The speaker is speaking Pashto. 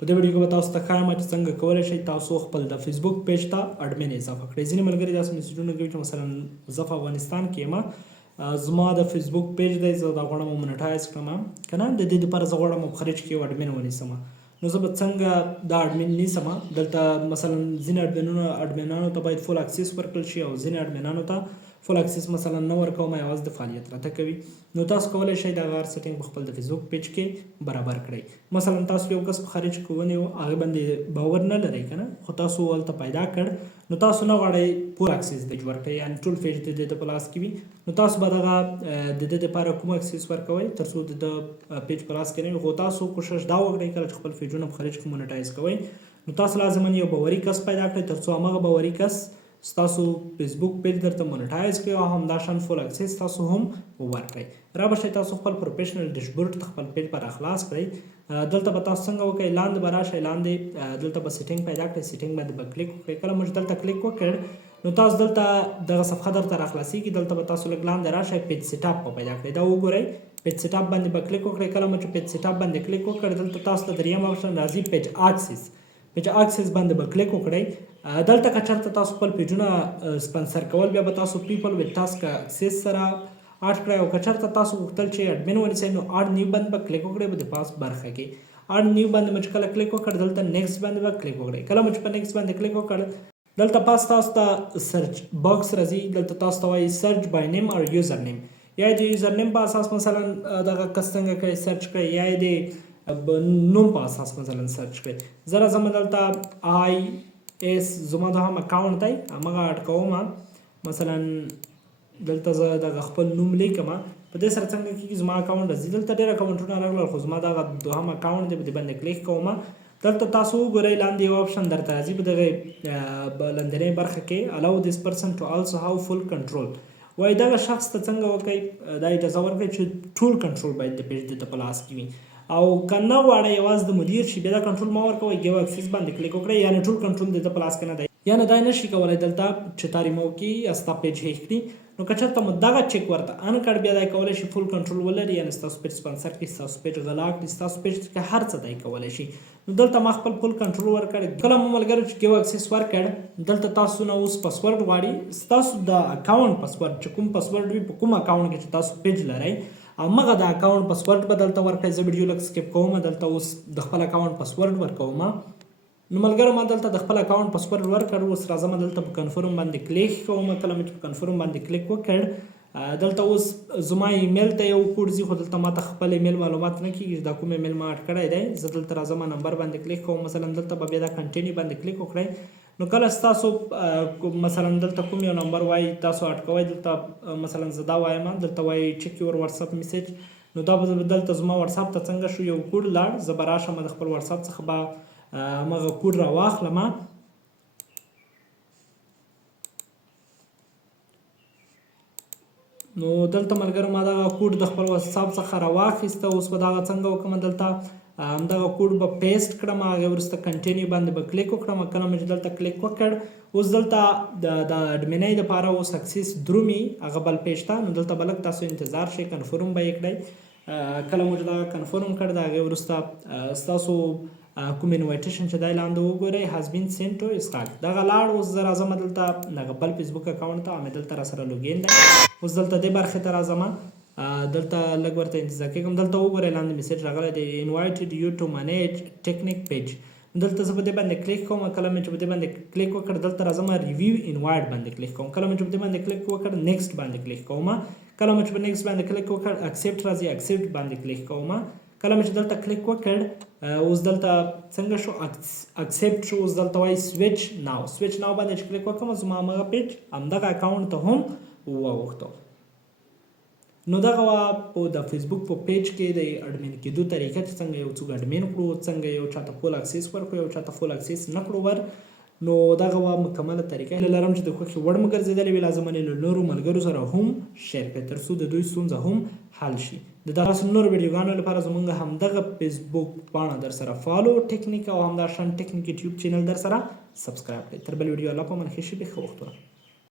په دې ویډیو کې به تاسو ته ښایم چې څنګه کولی شئ تاسو خپل د فیسبوک پیج ته اډمین اضافه کړئ. ځینې ملګري داسې میسیجونه کوي چې مثلا زه په افغانستان کې یم، زما د فیسبوک پیج دی، زه دا غواړم مونیټایز کړم که نه، د دې دپاره زه غواړم په خارج کې یو اډمین ونیسم. نو زه به څنګه دا اډمین نیسم؟ دلته مثلا ځینې اډمینانو ته باید فول اکسس ورکړل شي او ځینې اډمینانو ته فول اکسس مثلا نه ورکوم، یوازې د فعالیت راته کوي. نو تاسو کولی شئ دغه هر سیټینګ په خپل د فیسبوک پیج کې برابر کړئ. مثلا تاسو یو کس په خارج کې ونیو، هغه باندې باور نه لرئ که نه، خو تاسو هلته پیدا کړ، نو تاسو نه غواړئ فول اکسس د ورکړئ، یعنې ټول پیج د دې په لاس کې وي. نو تاسو به دغه د دې دپاره کوم اکسس ورکوئ تر څو د پیج په لاس کې نه وي. خو تاسو کوشش دا وکړئ کله چې خپل پیجونه په خارج کې مونیټایز کوئ، نو تاسو لازما یو باوري کس پیدا کړئ تر څو همغه باوري کس ستاسو فیسبوک پیج درته مونیټایز کړي او همداشان فول اکسس تاسو هم ورکړئ. را به شئ تاسو خپل پروفیشنل ډیشبورډ ته خپل پیج پر خلاص کړئ. دلته به تاسو څنګه وکړئ، لاندې به راشئ، لاندې دلته به سیټینګ پیدا کړئ، سیټینګ باندې به کلیک وکړئ. کله مو چې دلته کلیک وکړ نو تاسو دلته دغه صفحه درته راخلاصیږي، دلته به تاسو لږ لاندې راشئ، پیج سیټ اپ به پیدا کړئ، دا وګورئ. پیج سیټ اپ باندې به کلیک وکړئ. کله مو چې پیج سیټ اپ باندې کلیک وکړ دلته تاسو ته دریم آپشن راځي پیج اکسس. پیج اکسس باندې به کلیک وکړئ. دلته که چېرته تاسو خپل پیجونه سپانسر کول، بیا به تاسو پیپل ویت ټاسک اکسس سره اډ کړئ، او که چېرته تاسو غوښتل چې اډمین ونیسئ نو اډ نیو باندې به کلیک وکړئ. په د پاس برخه کې اډ نیو باندې مو چې کله کلیک وکړ دلته نیکسټ باندې به کلیک وکړئ. کله مو چې په نیکسټ باندې کلیک وکړ دلته پاس تاسو ته سرچ باکس راځي، دلته تاسو ته وایي سرچ بای نیم او یوزر نیم، یا د یوزر نیم په اساس مثلا دغه کس څنګه کوي سرچ کړئ، یا د نوم په اساس مثلا سرچ کړئ. زه راځم دلته آی ایس زما د هم اکاونټ دی، همغه اډ کوم. مثلا دلته زه دغه خپل نوم لیکم، په دې سره څنګه کېږي زما اکاونټ راځي. دلته ډېر اکاونټونه راغلل خو زما دغه دوهم اکاونټ دی، په دې باندې کلیک کوم. دلته تاسو وګورئ لاندې یو آپشن درته راځي په دغه لاندنۍ برخه کې allow this person to also have full control. وایي دغه شخص ته څنګه وکړئ دا اجازه ورکړئ چې ټول کنټرول باید د پیج د په لاس کې وي، او که نه غواړئ یوازې د مدیر شي بیا دا کنټرول مه ورکوئ، ګیو اکسس باندې کلیک وکړئ، یعنې ټول کنټرول د ده په لاس کې نه دی، یعنې دا نه شي کولی دلته چې تا ریموو کړي یا ستا پیج هیک کړي. نو که چېرته مو دغه چیک ورته ان کړ بیا دا کولی شي فول کنټرول ولري، یعنې ستاسو پیج سپانسر کړي، ستاسو پیج غلا کړي، ستاسو پیج کې هر څه دی کولی شي. نو دلته ما خپل فول کنټرول ورکړ. کله مو ملګرو چې ګیو اکسس ورکړ دلته تاسو نه اوس پاسورډ غواړي، ستاسو د اکاونټ پاسورډ چې کوم پاسورډ وي په کوم اکاونټ کې چې تاسو پیج لرئ همغه د اکاونټ پاسورډ به دلته ورکړئ. زه ویډیو لږ سکیپ کوم، دلته اوس د خپل اکاونټ پاسورډ ورکوم. نو ملګرو ما دلته د خپل اکاونټ پاسورډ ورکړ، اوس راځم دلته په کنفرم باندې کلیک کوم. کله مې چې په کنفرم باندې کلیک وکړ دلته اوس زما ایمیل ته یو کوډ ځي، خو دلته ما ته خپل ایمیل معلومات نه کېږي چې دا کوم ایمیل ما اډ کړی دی. زه دلته راځم نمبر باندې کلیک کوم، مثلا دلته به بیا دا کنټینیو باندې کلیک وکړئ. نو کله ستاسو مثلا دلته کوم یو نمبر وایي تاسو اډ کوئ، دلته مثلا زه دا وایم دلته وایي چیک یور واتساپ میسیج، نو دا به دلته زما واتساپ ته څنګه شو یو کوډ لاړ، زه به راشم د خپل واتساپ څخه به همغه کوډ راواخلم. نو دلته ملګرو ما دغه کوډ د خپل واتساپ څخه راواخیسته. اوس به دغه څنګه وکړم، دلته همدغه کوډ به پیسټ کړم، هغې وروسته کنټینیو باندې به کلیک وکړم. کله مې چې دلته کلیک وکړ اوس دلته د اډمینۍ دپاره اوس اکسس درومي هغه بل پیج ته، نو دلته به لږ تاسو انتظار شئ، کنفرم به یې کړئ. کله مو چې دغه کنفرم کړ د هغې وروسته ستاسو کوم انویټیشن چې دی لاندې وګورئ has been sent to اسکاک دغه لاړ. اوس زه راځم دلته دغه بل فیسبوک اکاونټ ته، مې دلته را سره لوګین دی. اوس دلته دې برخې ته راځم، دلته لږ ورته انتظار کېږم. دلته وګورئ لاندې میسیج راغلی دی invited you to manage technic page. دلته زه په دې باندې کلیک کوم. کله مې چې په دې باندې کلیک وکړ دلته راځم ریویو انوایټ باندې کلیک کوم. کله مې چې په دې باندې کلیک وکړ نیکسټ باندې کلیک کوم. کله مې چې په نیکسټ باندې کلیک وکړ اکسپټ راځي، اکسپټ باندې کلیک کوم. کله مې چې دلته کلیک وکړ اوس دلته څنګه شو اکسپټ شو. اوس دلته وایي سویچ ناو، سویچ ناو باندې چې کلیک وکړم زما همغه پیج همدغه اکاونټ ته هم واوښتو. نو دغه وه په د فیسبوک په پیج کې د اډمین کېدو طریقه چې څنګه یو څوک اډمین کړو، څنګه یو چاته فول اکسس ورکړو، یو چاته فول اکسس نه کړو ور. نو دغه وه مکمله طریقه. هیله لرم چې د خوښې وړ مو ګرځېدلې وي، لازمه له نورو ملګرو سره هم شیر کړئ تر څو د دوی ستونزه هم حل شي. د دغسې نورو ویډیوګانو لپاره زموږ همدغه فیسبوک پاڼه در سره فالو ټیکنیک او همداشان ټیکنیک یوټیوب چینل در سره سبسکرایب کړئ. تر بل ویډیو الله په امان ښه شي، ښه وخت ولرئ.